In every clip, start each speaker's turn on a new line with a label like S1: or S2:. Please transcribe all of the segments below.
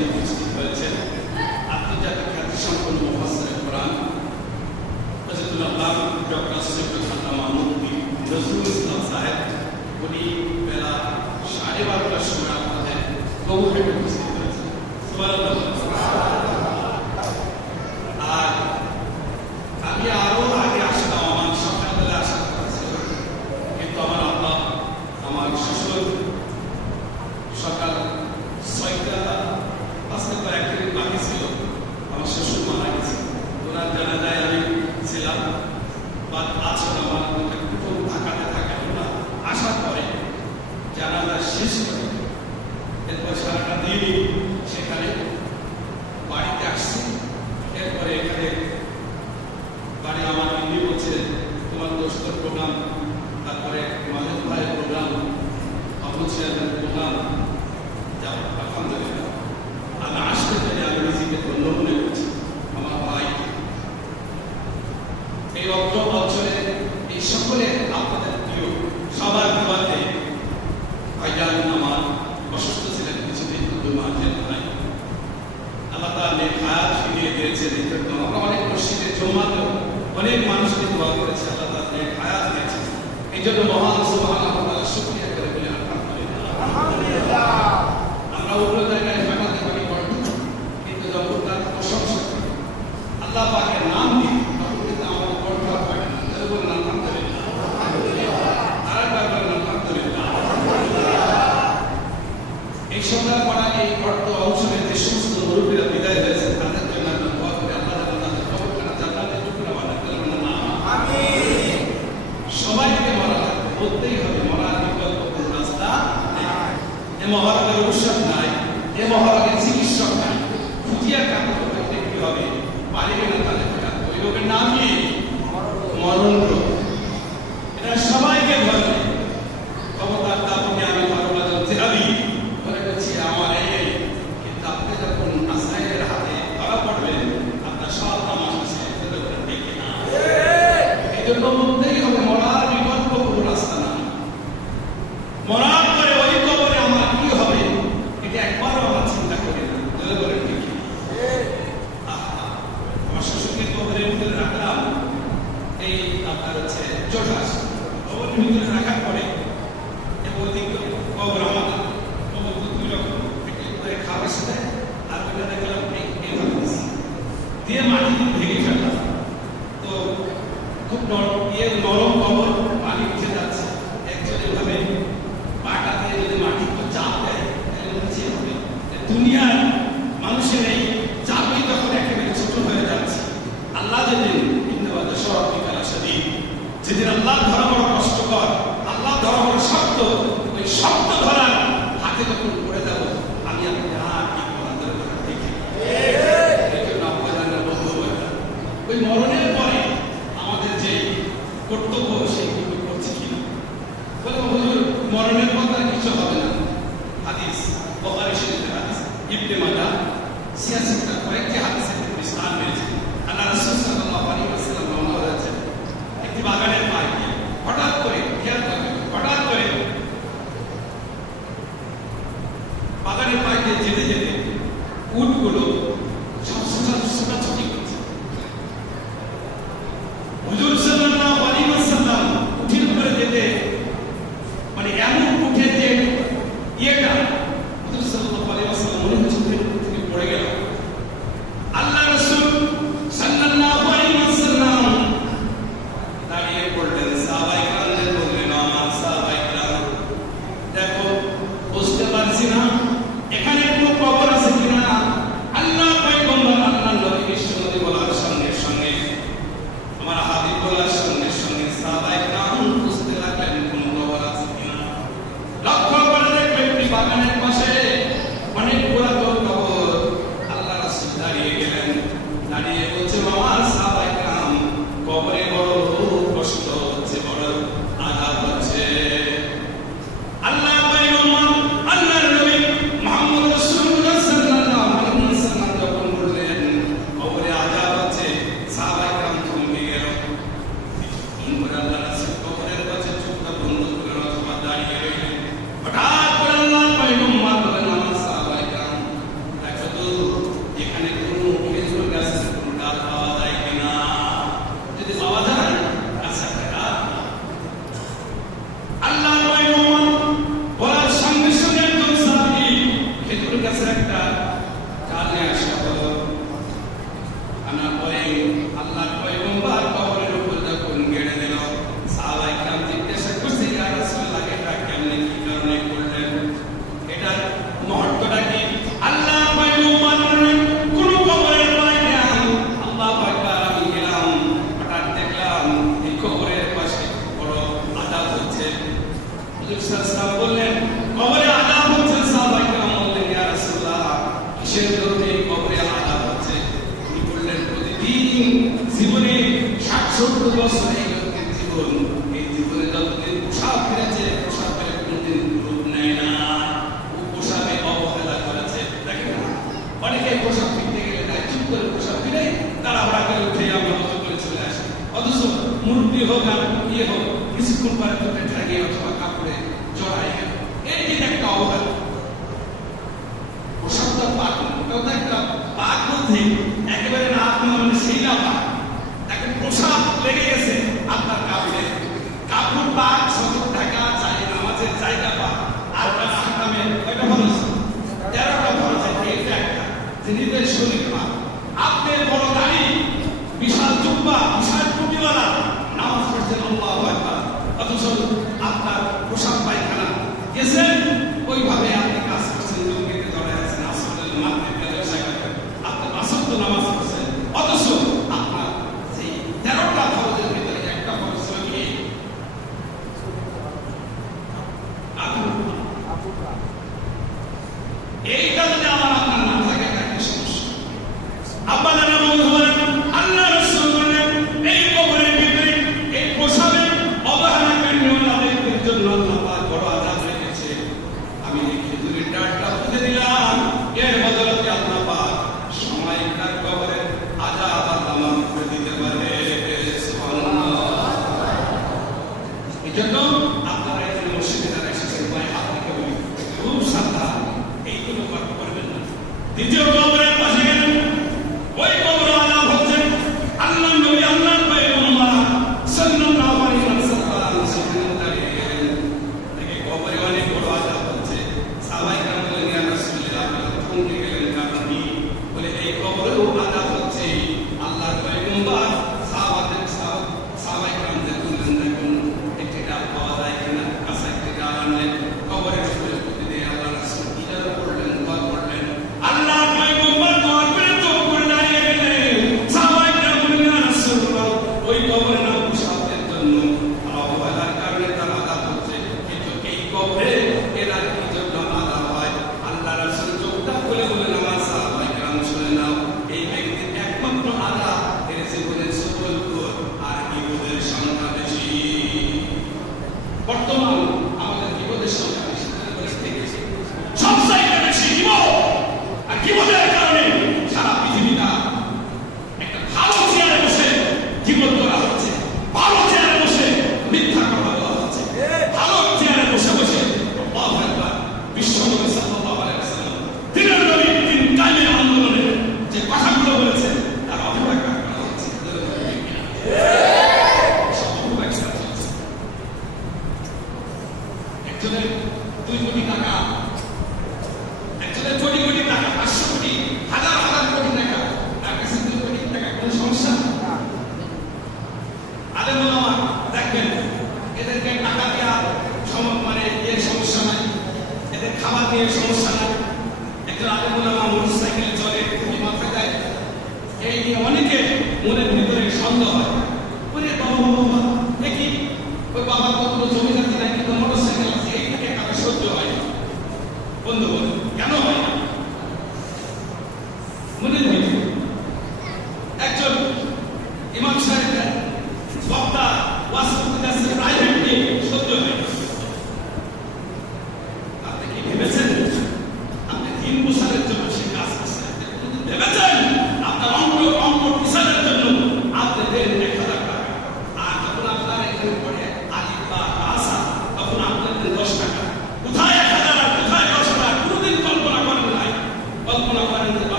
S1: যিনি উপস্থিত হয়েছেন আপনি যাকে খ্যাতি সম্পন্ন মুফাসের কোরআন ফজিদুল্লাহ ডক্টর সৈয়দ খান্না মাহমুদ নজরুল ইসলাম সাহেব উনি বেলা সাড়ে বারোটার সময় আপনাদের কবুলে উপস্থিত হয়েছেন দুনিয়ার মানুষের এই চাপই তখন একেবারে ছোট হয়ে যাচ্ছে। আল্লাহ যেদিন ইন্দাবাদের সরব বিকাল আসেনি যেদিন আল্লাহ ধরা বড় কষ্টকর, আল্লাহ ধরা বড় শক্ত, ওই শব্দ ধরার হাতে তখন যেতে যেতে উটগুলো আপনারা এখানে মসজিদে যারা এসেছেন পায়ে হাত রেখে একজনের দুই কোটি টাকা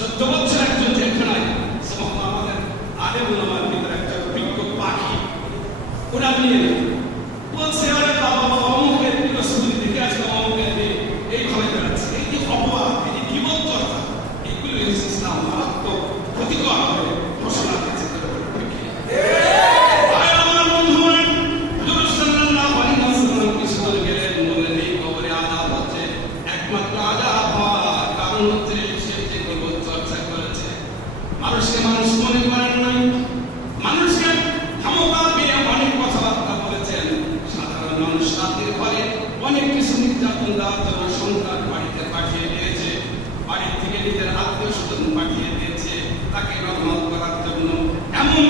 S1: চোদ্দ বছর একজন জেলখানায় আমাদের আরে বলে আমার ভিতরে একটা অভিজ্ঞ পাখি। ওরা নিয়ে নিজের আত্মীয় স্বজন পাঠিয়ে দিয়েছে তাকে রহমত করার জন্য। এমন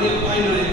S1: final